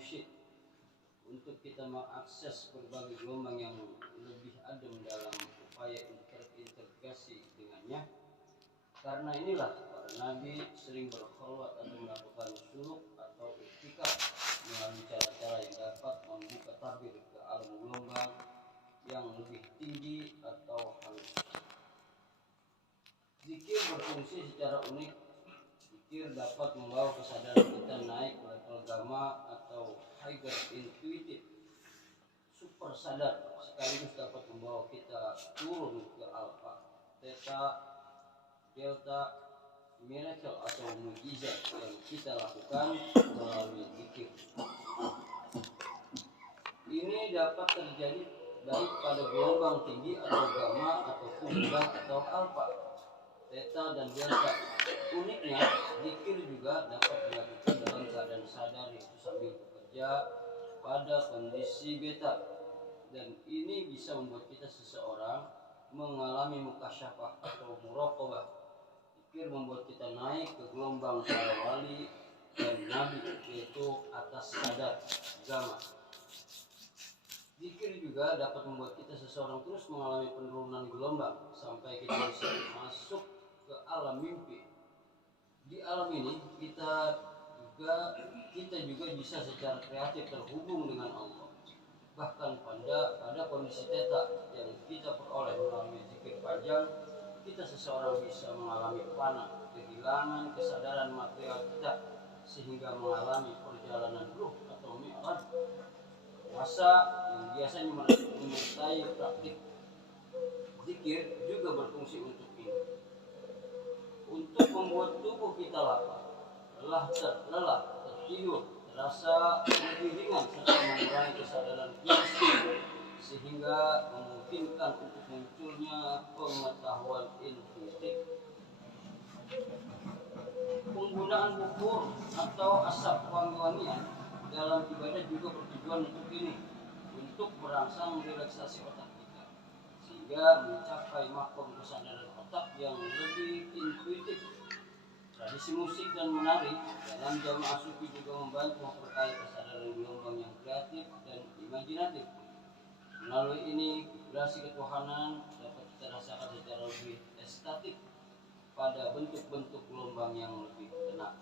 musyid untuk kita mengakses berbagai gelombang yang lebih adem dalam upaya terintegrasi dengannya. Karena inilah para nabi sering berkholwat atau melakukan suluk atau iktikaf melalui cara-cara yang dapat membuka tabir ke alam gelombang yang lebih tinggi atau halus. Zikir berfungsi secara unik. Zikir dapat membawa kesadaran kita naik ke level gamma atau higher intuitive, super sadar, sekaligus dapat membawa kita turun ke alpha, theta, delta, miracle atau mukjizat yang kita lakukan melalui zikir. Ini dapat terjadi baik pada gelombang tinggi atau gamma ataupun rendah atau alpha, theta dan delta. Uniknya, zikir juga dapat dilakukan dalam keadaan sadar, yaitu sambil bekerja pada kondisi beta. Dan ini bisa membuat kita seseorang mengalami mukasyafah atau muraqabah. Zikir membuat kita naik ke gelombang para wali dan nabi, yaitu atas sadar gamma. Zikir juga dapat membuat kita seseorang terus mengalami penurunan gelombang sampai kita bisa masuk ke alam mimpi. Di alam ini kita juga bisa secara kreatif terhubung dengan Allah. Bahkan pada kondisi theta yang kita peroleh melalui zikir panjang, kita seseorang bisa mengalami fana, kehilangan kesadaran material kita, sehingga mengalami perjalanan ruh atau mi'raj. Puasa yang biasanya menyertai praktik zikir juga berfungsi untuk ini, untuk membuat tubuh kita lapar, lelah, tertidur, terasa lebih ringan serta mengurangi kesadaran fisik, sehingga memungkinkan untuk munculnya pengetahuan intuitif. Penggunaan bukur atau asap wangi-wangian dalam ibadah juga bertujuan untuk ini, untuk merangsang relaksasi otak kita, sehingga mencapai makom kesadaran otak yang lebih intuitif. Tradisi musik dan menari dalam jamaah sufi juga membantu memperkaya kesadaran gelombang yang kreatif dan imajinatif. Melalui ini, vibrasi ketuhanan dapat kita rasakan secara lebih estetik pada bentuk-bentuk gelombang yang lebih tenang.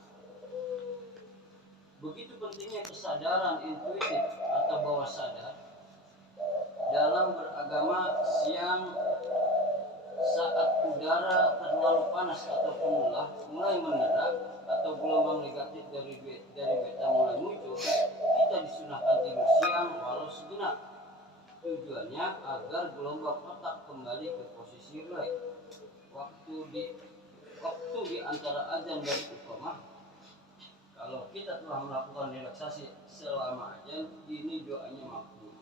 Begitu pentingnya kesadaran intuitif atau bawah sadar dalam beragama siang. Saat udara terlalu panas ataupun lelah mulai menerak atau gelombang negatif dari beta mulai muncul, kita disunahkan tidur siang walau sejenak. Tujuannya agar gelombang otak kembali ke posisi relax. Waktu di antara azan dan iqamah, kalau kita telah melakukan relaksasi selama azan, ini doanya makbul.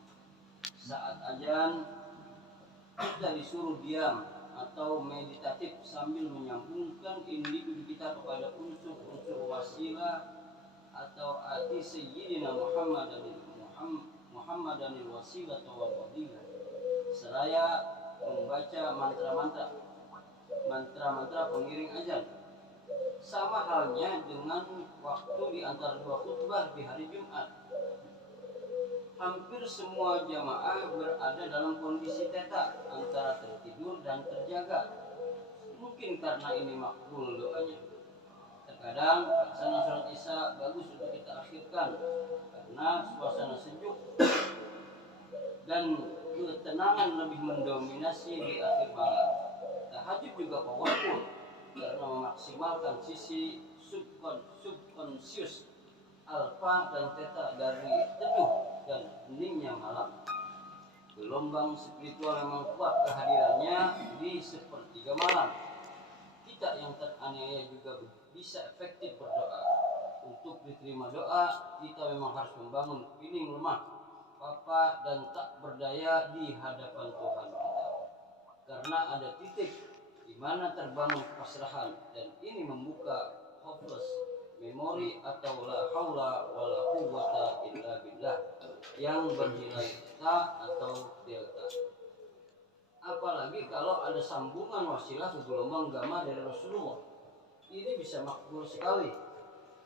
Saat azan kita disuruh diam atau meditatif sambil menyambungkan individu kita kepada unsur-unsur wasilah atau arti Sayyidina Muhammadanil wasilah wal fadilah, seraya membaca mantra-mantra pengiring azan. Sama halnya dengan waktu di antara dua khutbah di hari Jumat. Hampir semua jamaah berada dalam kondisi theta antara tertidur dan terjaga. Mungkin karena ini makbul doanya. Terkadang pelaksanaan sholat isya bagus untuk kita akhirkan karena suasana sejuk dan ketenangan lebih mendominasi di akhir malam. Tahajud juga powerful karena memaksimalkan sisi subconscious alfa dan theta dari teduh dan heningnya malam. Gelombang spiritual memang kuat kehadirannya di sepertiga malam. Kita yang teraniaya juga bisa efektif berdoa. Untuk diterima doa, kita memang harus membangun feeling lemah, papa dan tak berdaya di hadapan Tuhan kita. Karena ada titik di mana terbangun pasrahan, dan ini membuka hopeless memori atau la haula wala quwwata illa billah yang bernilai ta atau delta. Apalagi kalau ada sambungan wasilah ke gelombang gamma dari Rasulullah, ini bisa makbul sekali.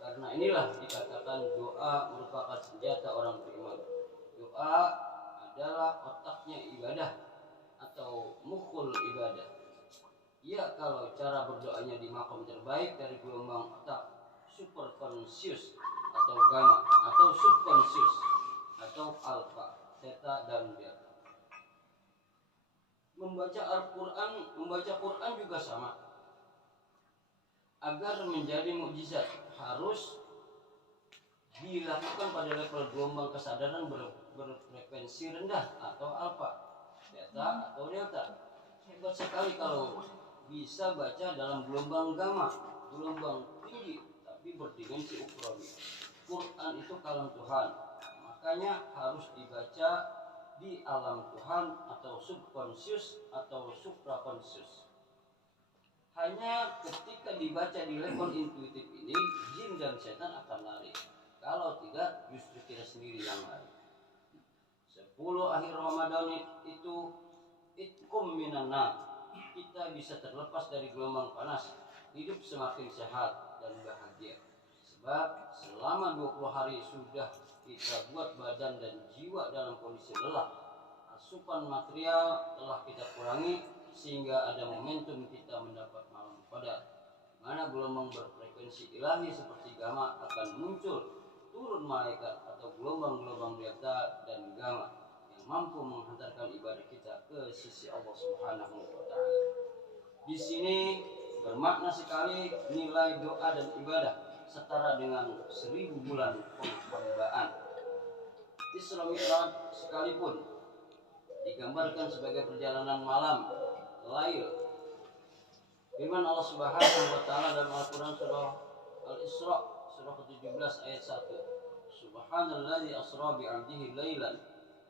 Karena inilah dikatakan doa merupakan senjata orang beriman. Doa adalah otaknya ibadah atau mukhul ibadah. Ya, kalau cara berdoanya di makom terbaik dari gelombang otak superconscious atau gamma atau subconscious atau alpha, theta dan delta. Membaca Quran juga sama. Agar menjadi mukjizat harus dilakukan pada level gelombang kesadaran berfrekuensi rendah atau alpha, theta atau delta. Hebat sekali kalau bisa baca dalam gelombang gamma, gelombang tinggi tapi berdimensi ukrawi. Quran itu kalam Tuhan, makanya harus dibaca di alam Tuhan atau subconscious atau supraconscious. Hanya ketika dibaca di level intuitif ini, jin dan setan akan lari. Kalau tidak, justru kita sendiri yang lari. 10 akhir Ramadan itu itkum minanna. Kita bisa terlepas dari gelombang panas, hidup semakin sehat dan bahagia. Sebab selama 20 hari sudah kita buat badan dan jiwa dalam kondisi lelah. Asupan material telah kita kurangi sehingga ada momentum kita mendapat malam qadar, mana gelombang berfrekuensi ilahi seperti gamma akan muncul, turun malaikat atau gelombang-gelombang delta dan gamma yang mampu menghantarkan ibadah kita ke sisi Allah Subhanahu wa taala. Di sini bermakna sekali nilai doa dan ibadah setara dengan 1000 bulan penghambaan. Isra Mi'raj sekalipun digambarkan sebagai perjalanan malam lail. Firman Allah Subhanahu wa taala dalam Al-Qur'an surah Al-Isra surah ke-17 ayat 1. Subhanalladzi asra bi 'abdihi lailan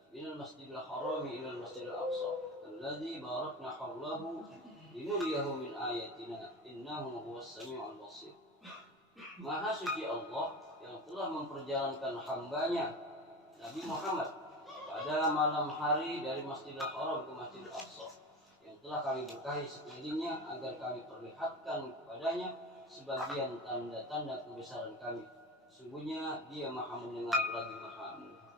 minal masjidil harami ilal masjidil aqsa alladzi barakna hawlahu linuriyahu min ayatina innahu huwas samiul basir. Maha suci Allah yang telah memperjalankan hambanya Nabi Muhammad pada malam hari dari Masjidil Haram ke Masjidil Aqsa yang telah kami berkahi sekelilingnya agar kami perlihatkan kepadanya sebagian tanda-tanda kebesaran kami. Sungguhnya dia maha mendengar lagi maha melihat.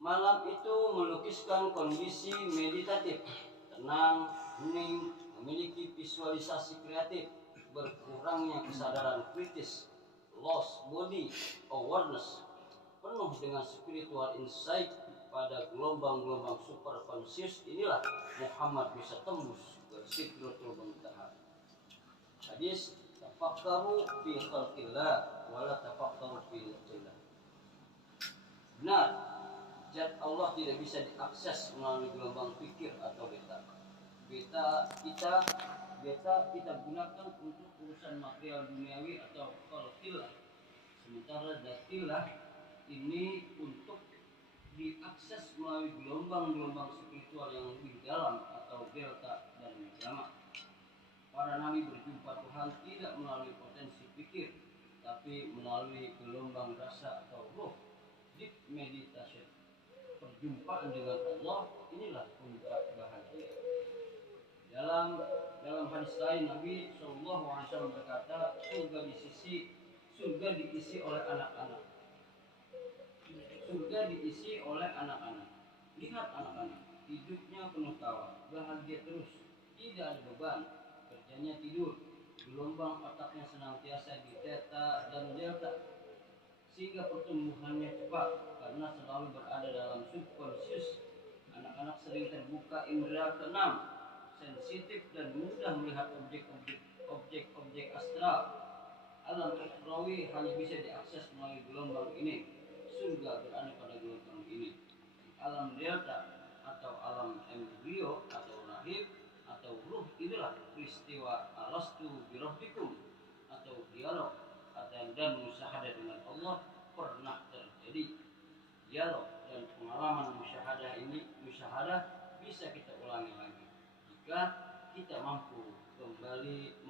Malam itu melukiskan kondisi meditatif, tenang, hening, memiliki visualisasi kreatif, berkurangnya kesadaran kritis, lost body awareness, penuh dengan spiritual insight pada gelombang-gelombang super conscious. Inilah Muhammad bisa tembus ke sidratul muntaha. Hadis, tafakkaru fi khalqillah wala tafakkaru fi nafsillah. Benar, zat Allah tidak bisa diakses melalui gelombang pikir atau beta. Beta kita gunakan untuk urusan material duniawi atau khalqillah. Sementara zatillah ini untuk diakses melalui gelombang-gelombang spiritual yang lebih dalam atau delta dan gamma. Para nabi berjumpa Tuhan tidak melalui potensi pikir, tapi melalui gelombang rasa atau ruh, deep meditation. Perjumpaan dengan Allah inilah puncak bahagia. Dalam hadis lain Nabi SAW berkata, surga diisi oleh anak-anak. Surga diisi oleh anak-anak. Lihat anak-anak, hidupnya penuh tawa, bahagia terus, tidak ada beban, kerjanya tidur, gelombang otaknya senantiasa di theta dan delta, sehingga pertumbuhannya cepat karena selalu berada dalam subconscious. Anak-anak sering terbuka indera keenam, sensitif dan mudah melihat objek-objek astral. Alam ukhrawi hanya bisa diakses melalui gelombang ini. Surga berada pada gelombang ini. Alam delta atau alam embrio atau rahim atau ruh inilah peristiwa alastu birabbikum atau dialog dan musyahadah dengan Allah pernah terjadi. Dialog dan pengalaman musyahadah bisa kita ulangi lagi jika kita mampu kembali